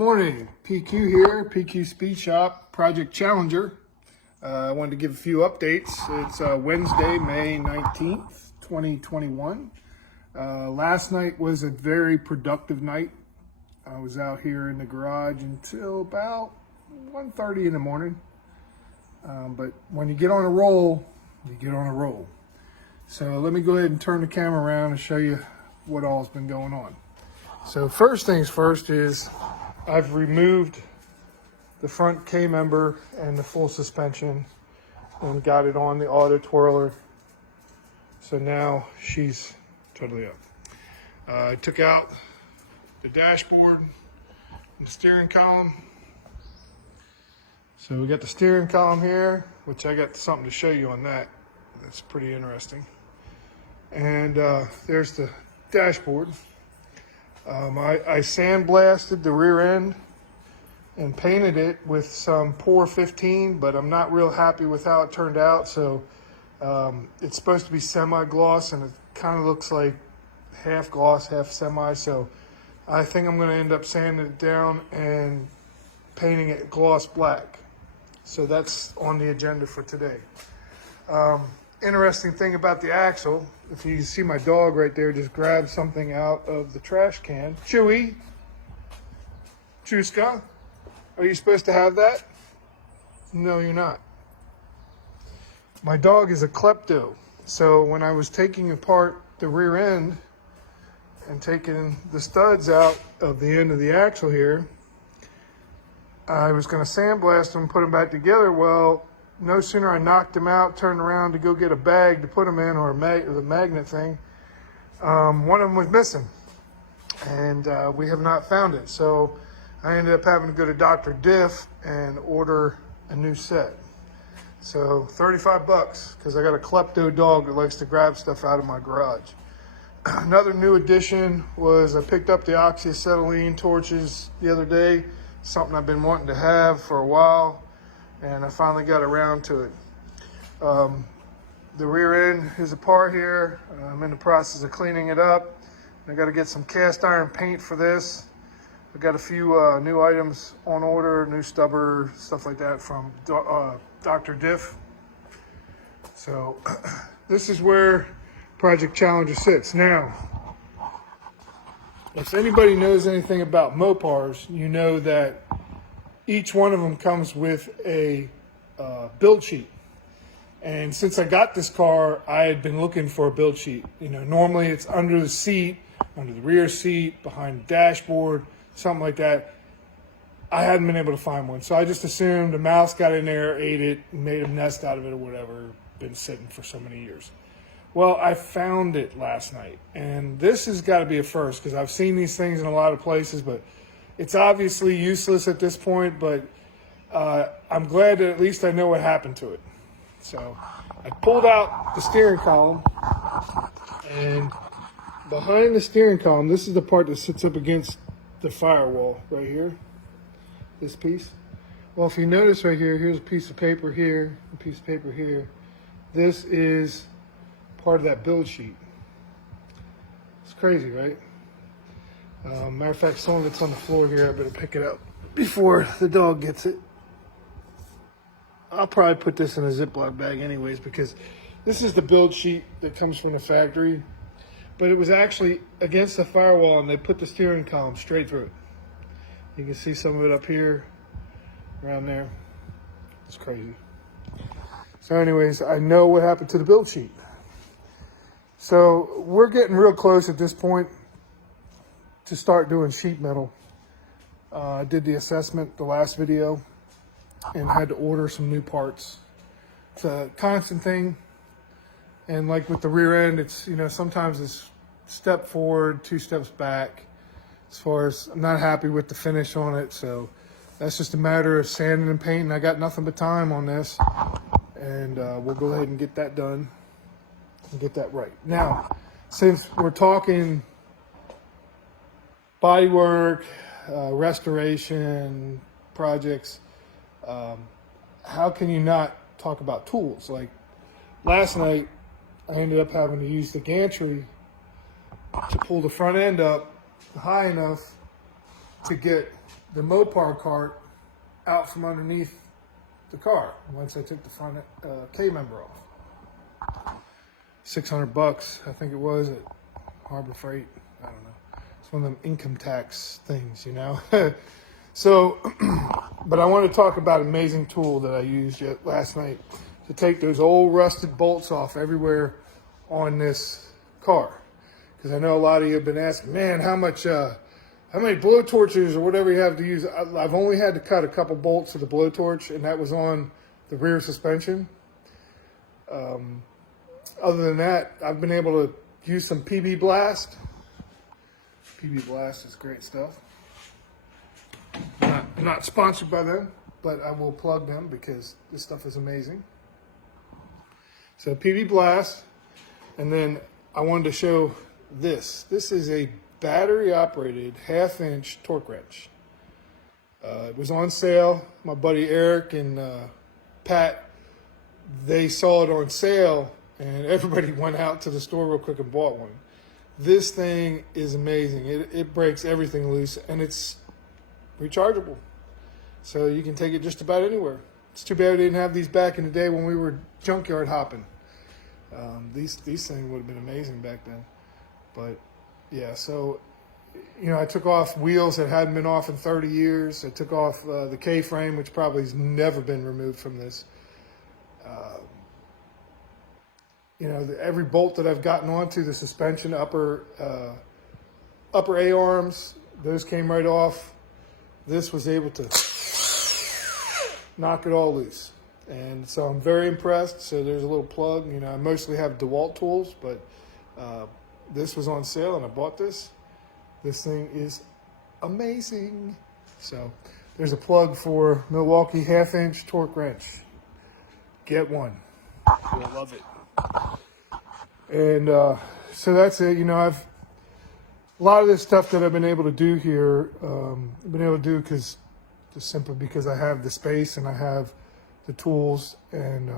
Morning, PQ here, PQ Speed Shop, Project Challenger. I wanted to give a few updates. It's Wednesday, May 19th, 2021. Last night was a very productive night. I was out here in the garage until about 1:30 in the morning. But when you get on a roll, you get on a roll. So let me go ahead and turn the camera around and show you what all's been going on. So first things first is I've removed the front K-member and the full suspension and got it on the auto twirler. So now she's totally up. I took out the dashboard and the steering column. So we got the steering column here, which I got something to show you on that. That's pretty interesting. And there's the dashboard. I sandblasted the rear end and painted it with some Pour 15, but I'm not real happy with how it turned out. So it's supposed to be semi-gloss, and it kind of looks like half gloss, half semi. So I think I'm going to end up sanding it down and painting it gloss black. So that's on the agenda for today. Interesting thing about the axle, if you see my dog right there just grab something out of the trash can. Chewy, Chuska, are you supposed to have that? No, you're not. My dog is a klepto. So when I was taking apart the rear end and taking the studs out of the end of the axle here, I was going to sandblast them and put them back together. Well, no sooner I knocked them out, turned around to go get a bag to put them in, or the magnet thing, one of them was missing, and we have not found it. So I ended up having to go to Dr. Diff and order a new set. So 35 bucks, because I got a klepto dog that likes to grab stuff out of my garage. Another new addition was I picked up the oxyacetylene torches the other day, something I've been wanting to have for a while, and I finally got around to it. The rear end is apart here. I'm in the process of cleaning it up. I got to get some cast iron paint for this. I've got a few new items on order, new stubber, stuff like that from Dr. Diff. So this is where Project Challenger sits. Now, if anybody knows anything about Mopars, you know that each one of them comes with a build sheet. And since I got this car, I had been looking for a build sheet. You know, normally it's under the seat, under the rear seat, behind the dashboard, something like that. I hadn't been able to find one. So I just assumed a mouse got in there, ate it, made a nest out of it or whatever, been sitting for so many years. Well, I found it last night. And this has got to be a first, because I've seen these things in a lot of places, but it's obviously useless at this point, but I'm glad that at least I know what happened to it. So I pulled out the steering column, and behind the steering column, this is the part that sits up against the firewall right here, this piece. Well, if you notice right here, here's a piece of paper here, a piece of paper here. This is part of that build sheet. It's crazy, right? Matter of fact, some of it's on the floor here. I better pick it up before the dog gets it. I'll probably put this in a Ziploc bag anyways, because this is the build sheet that comes from the factory. But it was actually against the firewall, and they put the steering column straight through it. You can see some of it up here, around there. It's crazy. So anyways, I know what happened to the build sheet. So we're getting real close at this point to start doing sheet metal. I did the assessment the last video and had to order some new parts. It's a constant thing, and like with the rear end, it's, you know, sometimes it's step forward, 2 steps back. As far as, I'm not happy with the finish on it, so that's just a matter of sanding and painting. I got nothing but time on this, and we'll go ahead and get that done and get that right. Now, since we're talking bodywork, restoration projects, how can you not talk about tools? Like last night, I ended up having to use the gantry to pull the front end up high enough to get the Mopar cart out from underneath the car once I took the front K member off. $600, I think it was, at Harbor Freight. I don't know. It's one of them income tax things, you know. So, but I want to talk about an amazing tool that I used last night to take those old rusted bolts off everywhere on this car. Because I know a lot of you have been asking, man, how many blow torches or whatever you have to use. I've only had to cut a couple bolts of the blowtorch, and that was on the rear suspension. Other than that, I've been able to use some PB Blast. PB Blast is great stuff. Not sponsored by them, but I will plug them because this stuff is amazing. So PB Blast, and then I wanted to show this. This is a battery-operated 1/2-inch torque wrench. It was on sale. My buddy Eric and Pat, they saw it on sale, and everybody went out to the store real quick and bought one. This thing is amazing. It breaks everything loose, and it's rechargeable. So you can take it just about anywhere. It's too bad we didn't have these back in the day when we were junkyard hopping. These things would have been amazing back then. But yeah, so, you know, I took off wheels that hadn't been off in 30 years. I took off the K-frame, which probably has never been removed from this. You know, every bolt that I've gotten onto the suspension, upper A-arms, those came right off. This was able to knock it all loose. And so I'm very impressed. So there's a little plug. You know, I mostly have DeWalt tools, but this was on sale and I bought this. This thing is amazing. So there's a plug for Milwaukee 1/2-inch torque wrench. Get one. You'll love it. And so that's it. You know, a lot of this stuff that I've been able to do here, I've been able to do just simply because I have the space and I have the tools, and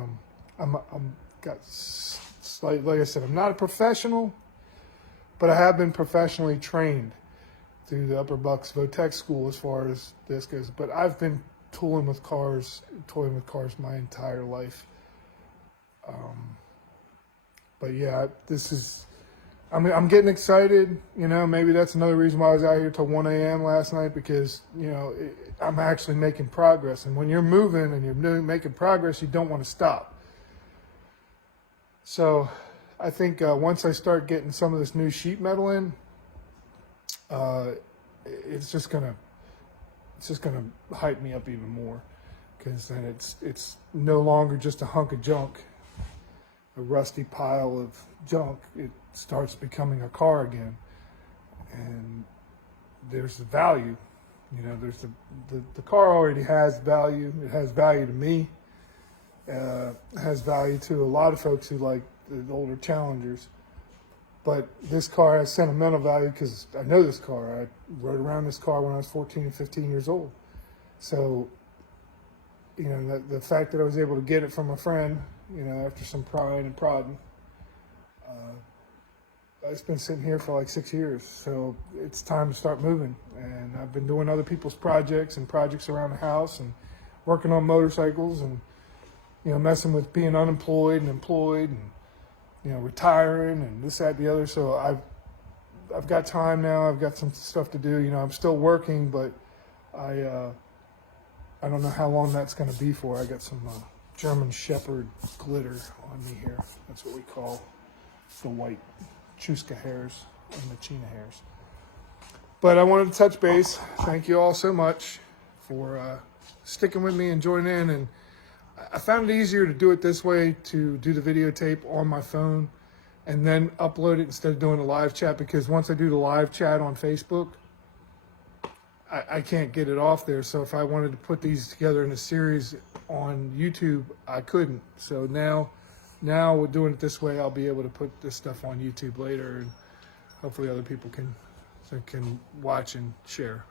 like I said, I'm not a professional, but I have been professionally trained through the Upper Bucks Votech School as far as this goes. But I've been toying with cars my entire life. But yeah, I'm getting excited. You know, maybe that's another reason why I was out here till 1 a.m. last night, because, you know, I'm actually making progress. And when you're moving and you're making progress, you don't want to stop. So I think once I start getting some of this new sheet metal in, it's just gonna hype me up even more, because then it's no longer just a hunk of junk, a rusty pile of junk. It starts becoming a car again, and there's the value. You know, there's the car already has value. It has value to me. It has value to a lot of folks who like the older Challengers. But this car has sentimental value because I know this car. I rode around this car when I was 14 and 15 years old. So, you know, the fact that I was able to get it from a friend, you know, after some prying and prodding, it's been sitting here for like 6 years. So it's time to start moving. And I've been doing other people's projects and projects around the house and working on motorcycles and, you know, messing with being unemployed and employed and, you know, retiring and this, that, the other. So I've got time now. I've got some stuff to do. You know, I'm still working, but I don't know how long that's going to be for. I got some German Shepherd glitter on me here. That's what we call the white Chuska hairs and the China hairs. But I wanted to touch base. Thank you all so much for sticking with me and joining in. And I found it easier to do it this way, to do the videotape on my phone and then upload it instead of doing a live chat, because once I do the live chat on Facebook, I can't get it off there. So if I wanted to put these together in a series on YouTube, I couldn't. So now with doing it this way, I'll be able to put this stuff on YouTube later, and hopefully other people can watch and share.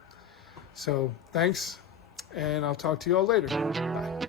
So thanks, and I'll talk to you all later. Bye.